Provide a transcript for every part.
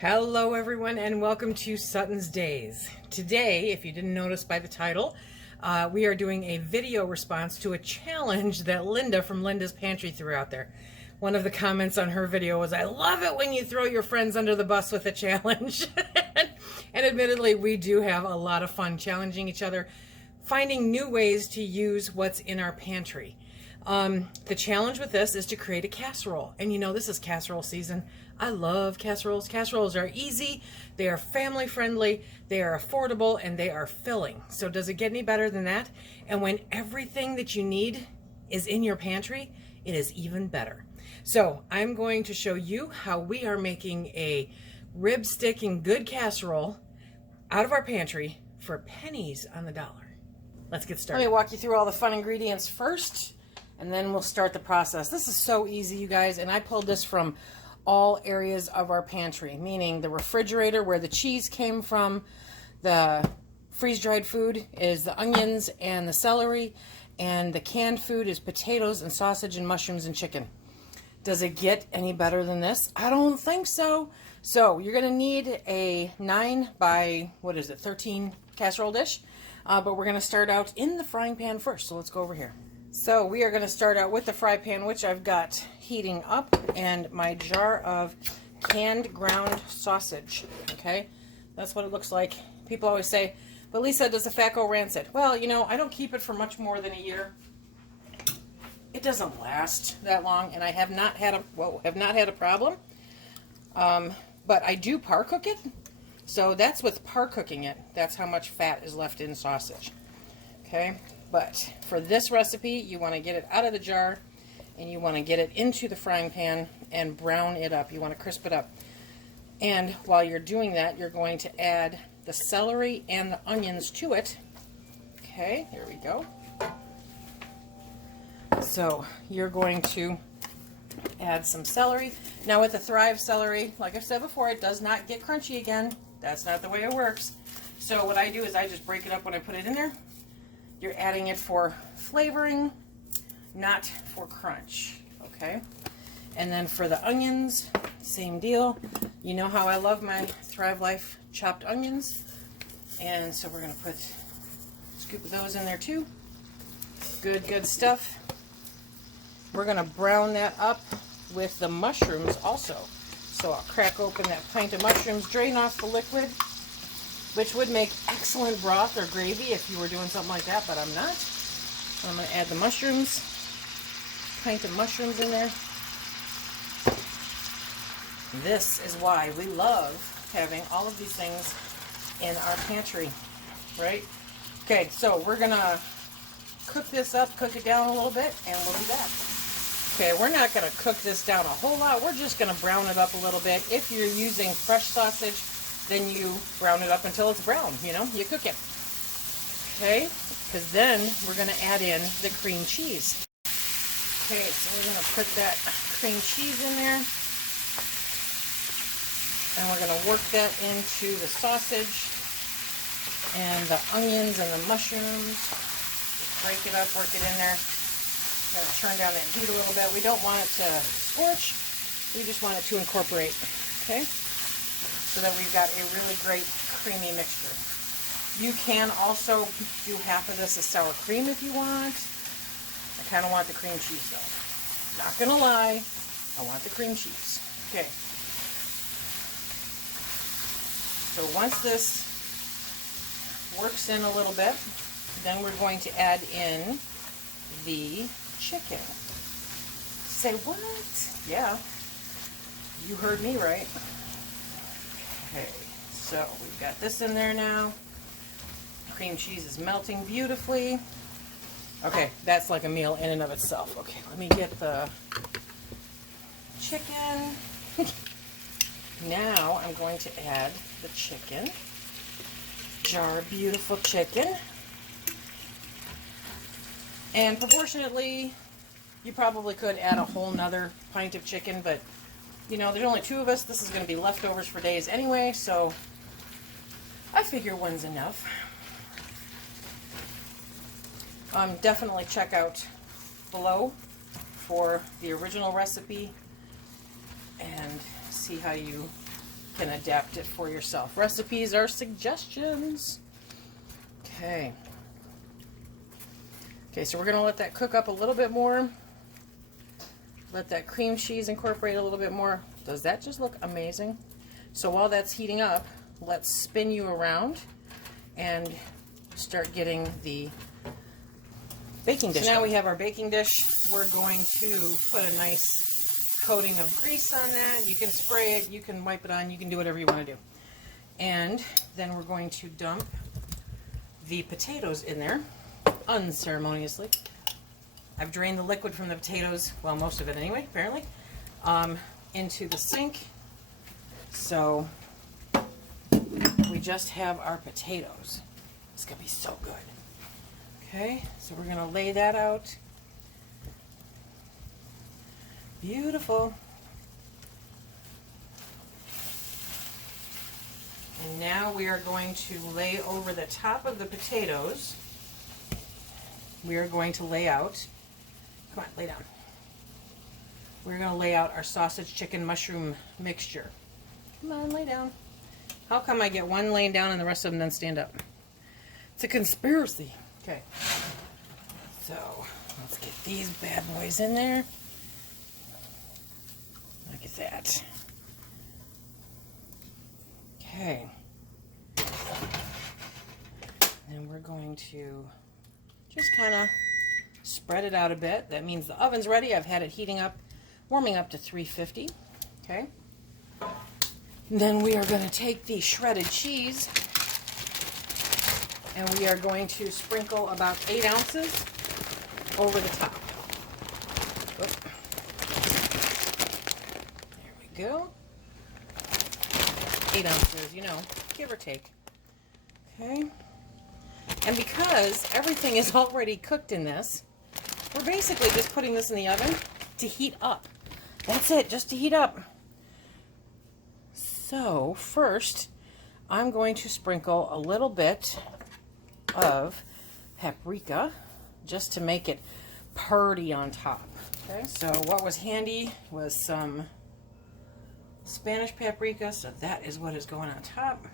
Hello everyone and welcome to SuttonsDaze. Today, if you didn't notice by the title, we are doing a video response to a challenge that Linda from Linda's Pantry threw out there. One of the comments on her video was, "I love it when you throw your friends under the bus with a challenge." And admittedly, we do have a lot of fun challenging each other, finding new ways to use what's in our pantry. The challenge with this is to create a casserole. And you know, this is casserole season. I love casseroles. Casseroles are easy, they are family friendly, they are affordable, and they are filling. So does it get any better than that? And when everything that you need is in your pantry, it is even better. So I'm going to show you how we are making a rib stick and good casserole out of our pantry for pennies on the dollar. Let's get started. Let me walk you through all the fun ingredients first, and then we'll start the process. This is so easy, you guys, and I pulled this from all areas of our pantry, meaning the refrigerator where the cheese came from, the freeze-dried food is the onions and the celery, and the canned food is potatoes and sausage and mushrooms and chicken. Does it get any better than this? I don't think so. So you're gonna need a 9 by, 13 casserole dish, but we're gonna start out in the frying pan first. So let's go over here. So we are going to start out with the fry pan, which I've got heating up, and my jar of canned ground sausage. Okay, that's what it looks like. People always say, "But Lisa, does the fat go rancid?" Well, you know, I don't keep it for much more than a year. It doesn't last that long, and I have not had a problem. But I do par cook it, so that's with par cooking it. That's how much fat is left in sausage. Okay. But for this recipe, you want to get it out of the jar and you want to get it into the frying pan and brown it up. You want to crisp it up. And while you're doing that, you're going to add the celery and the onions to it. Okay, there we go. So you're going to add some celery. Now with the Thrive celery, like I've said before, it does not get crunchy again. That's not the way it works. So what I do is I just break it up when I put it in there. You're adding it for flavoring, not for crunch, okay? And then for the onions, same deal. You know how I love my Thrive Life chopped onions. And so we're gonna put a scoop of those in there too. Good stuff. We're gonna brown that up with the mushrooms also. So I'll crack open that pint of mushrooms, drain off the liquid, which would make excellent broth or gravy if you were doing something like that, but I'm not. I'm going to add the mushrooms, pint of mushrooms in there. This is why we love having all of these things in our pantry, right? Okay, so we're going to cook this up, cook it down a little bit, and we'll be back. Okay, we're not going to cook this down a whole lot. We're just going to brown it up a little bit. If you're using fresh sausage, then you brown it up until it's brown, you know, you cook it. Okay, because then we're going to add in the cream cheese. Okay, so we're going to put that cream cheese in there. And we're going to work that into the sausage and the onions and the mushrooms. Just break it up, work it in there. Going to turn down that heat a little bit. We don't want it to scorch. We just want it to incorporate, okay? So that we've got a really great creamy mixture. You can also do half of this as sour cream if you want. I kind of want the cream cheese though. Not gonna lie, I want the cream cheese. Okay. So once this works in a little bit, then we're going to add in the chicken. Say what? Yeah, you heard me right. Okay, so we've got this in there now. Cream cheese is melting beautifully. Okay, that's like a meal in and of itself. Okay, let me get the chicken. Now I'm going to add the chicken. Jar of beautiful chicken. And proportionately, you probably could add a whole nother pint of chicken, but you know, there's only 2 of us. This is going to be leftovers for days anyway, so I figure one's enough. Definitely check out below for the original recipe and see how you can adapt it for yourself. Recipes are suggestions. Okay. Okay, so we're going to let that cook up a little bit more. Let that cream cheese incorporate a little bit more. Does that just look amazing? So while that's heating up, let's spin you around and start getting the baking dish. So now we have our baking dish. We're going to put a nice coating of grease on that. You can spray it, you can wipe it on, you can do whatever you want to do. And then we're going to dump the potatoes in there unceremoniously. I've drained the liquid from the potatoes, well, most of it anyway, apparently, into the sink. So we just have our potatoes. It's gonna be so good. Okay, so we're gonna lay that out. Beautiful. And now we are going to lay over the top of the potatoes. We are going to lay out, come on, lay down. We're going to lay out our sausage, chicken, mushroom mixture. Come on, lay down. How come I get one laying down and the rest of them then stand up? It's a conspiracy. Okay. So, let's get these bad boys in there. Look at that. Okay. And we're going to just kind of spread it out a bit. That means the oven's ready. I've had it heating up, warming up to 350. Okay. And then we are going to take the shredded cheese and we are going to sprinkle about 8 ounces over the top. Oop. There we go. 8 ounces, you know, give or take. Okay. And because everything is already cooked in this, we're basically just putting this in the oven to heat up. That's it, just to heat up. So first, I'm going to sprinkle a little bit of paprika just to make it purty on top. Okay, so what was handy was some Spanish paprika, so that is what is going on top.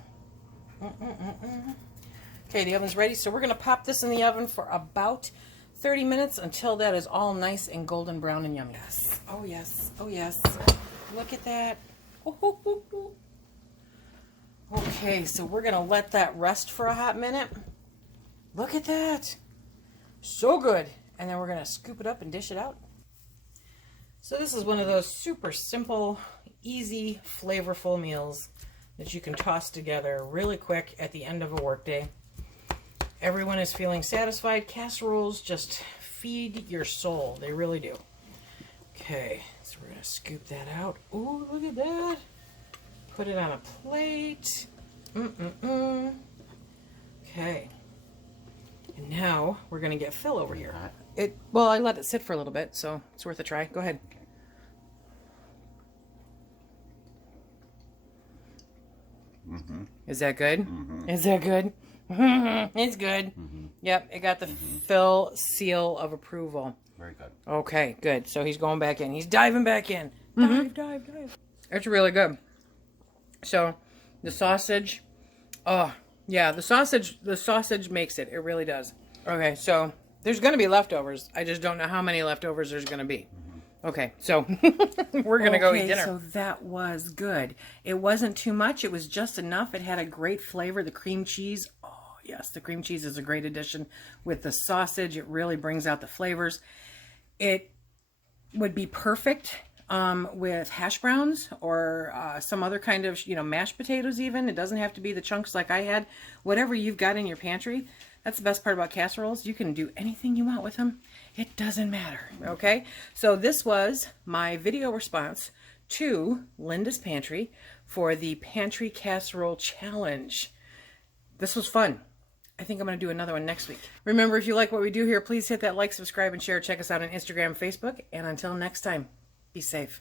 Okay, the oven's ready, so we're going to pop this in the oven for about 30 minutes until that is all nice and golden brown and yummy. Yes, oh yes, oh yes. Look at that. Okay, so we're going to let that rest for a hot minute. Look at that. So good. And then we're going to scoop it up and dish it out. So this is one of those super simple, easy, flavorful meals that you can toss together really quick at the end of a workday. Everyone is feeling satisfied. Casseroles just feed your soul. They really do. Okay, so we're going to scoop that out. Ooh, look at that. Put it on a plate. Okay. And now we're going to get Phil over here. Well, I let it sit for a little bit, so it's worth a try. Go ahead. Is that good? Is that good? It's good. Yep, it got the Phil seal of approval. Very good. Okay, good. So he's going back in. He's diving back in. Dive. It's really good. So the sausage, oh yeah, the sausage makes it. It really does. Okay, so there's going to be leftovers. I just don't know how many leftovers there's going to be. Okay, so we're going to go eat dinner. So that was good. It wasn't too much. It was just enough. It had a great flavor. The cream cheese, oh yes, the cream cheese is a great addition with the sausage. It really brings out the flavors. It would be perfect with hash browns or some other kind of, mashed potatoes even. It doesn't have to be the chunks like I had. Whatever you've got in your pantry. That's the best part about casseroles. You can do anything you want with them. It doesn't matter, okay? So this was my video response to Linda's Pantry for the Pantry Casserole Challenge. This was fun. I think I'm going to do another one next week. Remember, if you like what we do here, please hit that like, subscribe, and share. Check us out on Instagram, Facebook. And until next time, be safe.